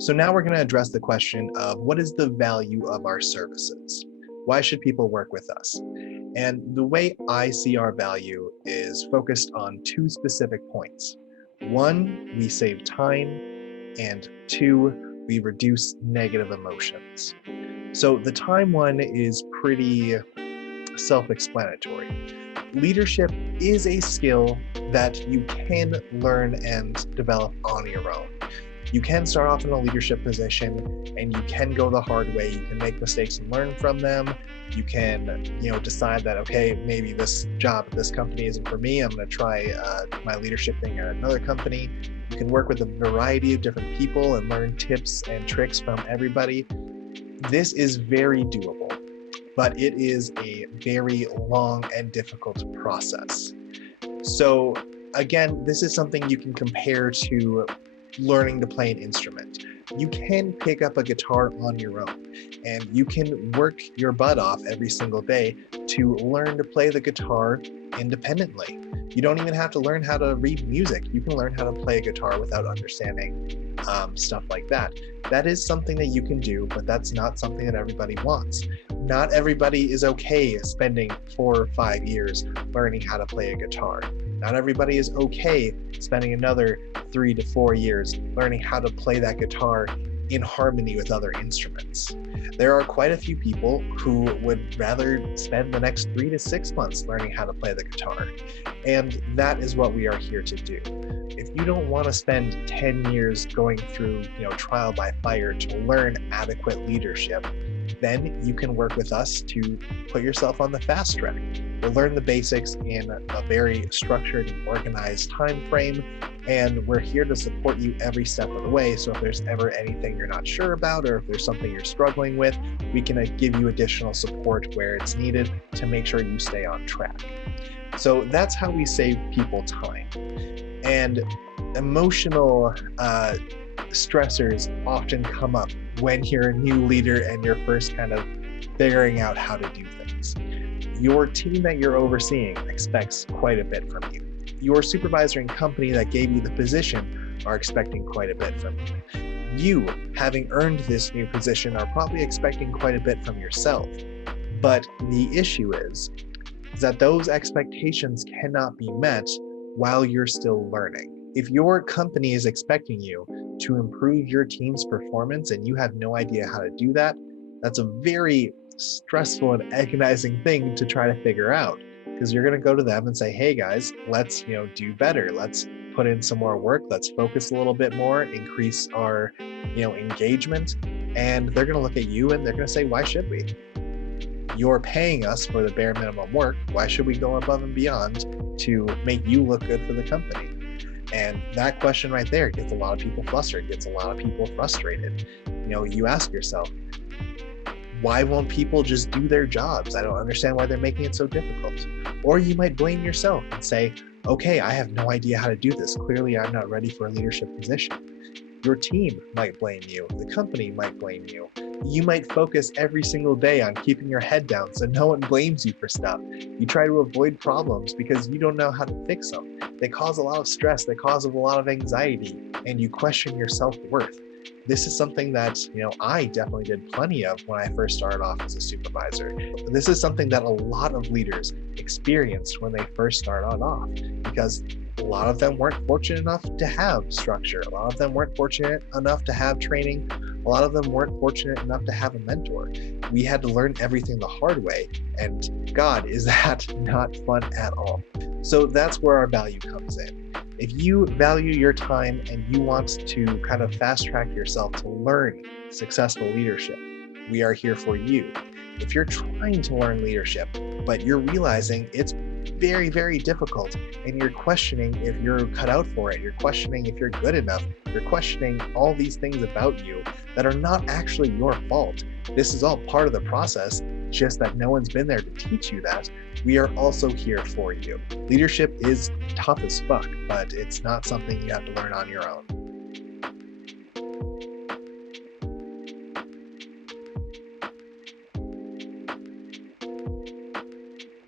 So now we're going to address the question of what is the value of our services? Why should people work with us? And the way I see our value is focused on two specific points. One, we save time, and two, we reduce negative emotions. So the time one is pretty self-explanatory. Leadership is a skill that you can learn and develop on your own. You can start off in a leadership position and you can go the hard way. You can make mistakes and learn from them. You can, decide that, okay, maybe this job at this company isn't for me. I'm going to try my leadership thing at another company. You can work with a variety of different people and learn tips and tricks from everybody. This is very doable, but it is a very long and difficult process. So again, this is something you can compare to learning to play an instrument. You can pick up a guitar on your own and you can work your butt off every single day to learn to play the guitar independently. You don't even have to learn how to read music. You can learn how to play a guitar without understanding stuff like that. That is something that you can do, but that's not something that everybody wants. Not everybody is okay spending 4 or 5 years learning how to play a guitar. Not everybody is okay spending another 3 to 4 years learning how to play that guitar in harmony with other instruments. There are quite a few people who would rather spend the next 3 to 6 months learning how to play the guitar. And that is what we are here to do. If you don't want to spend 10 years going through, trial by fire to learn adequate leadership, then you can work with us to put yourself on the fast track. We'll learn the basics in a very structured and organized time frame, and we're here to support you every step of the way. So if there's ever anything you're not sure about, or if there's something you're struggling with, we can give you additional support where it's needed to make sure you stay on track. So that's how we save people time. And emotional stressors often come up when you're a new leader and you're first kind of figuring out how to do things. Your team that you're overseeing expects quite a bit from you. Your supervisor and company that gave you the position are expecting quite a bit from you. You, having earned this new position, are probably expecting quite a bit from yourself. But the issue is that those expectations cannot be met while you're still learning. If your company is expecting you to improve your team's performance and you have no idea how to do that, that's a very stressful and agonizing thing to try to figure out, because you're going to go to them and say, hey guys, let's do better. Let's put in some more work. Let's focus a little bit more, increase our engagement. And they're going to look at you and they're going to say, why should we? You're paying us for the bare minimum work. Why should we go above and beyond to make you look good for the company? And that question right there gets a lot of people flustered, gets a lot of people frustrated. You ask yourself, why won't people just do their jobs? I don't understand why they're making it so difficult. Or you might blame yourself and say, okay, I have no idea how to do this. Clearly, I'm not ready for a leadership position. Your team might blame you. The company might blame you. You might focus every single day on keeping your head down so no one blames you for stuff. You try to avoid problems because you don't know how to fix them. They cause a lot of stress. They cause a lot of anxiety, and you question your self-worth. This is something that, I definitely did plenty of when I first started off as a supervisor. This is something that a lot of leaders experienced when they first started off, because a lot of them weren't fortunate enough to have structure. A lot of them weren't fortunate enough to have training. A lot of them weren't fortunate enough to have a mentor. We had to learn everything the hard way, and God, is that not fun at all. So that's where our value comes in. If you value your time and you want to kind of fast track yourself to learn successful leadership, we are here for you. If you're trying to learn leadership, but you're realizing it's very, very difficult, and you're questioning if you're cut out for it, you're questioning if you're good enough, you're questioning all these things about you that are not actually your fault. This is all part of the process, just that no one's been there to teach you that. We are also here for you. Leadership is tough as fuck, but it's not something you have to learn on your own.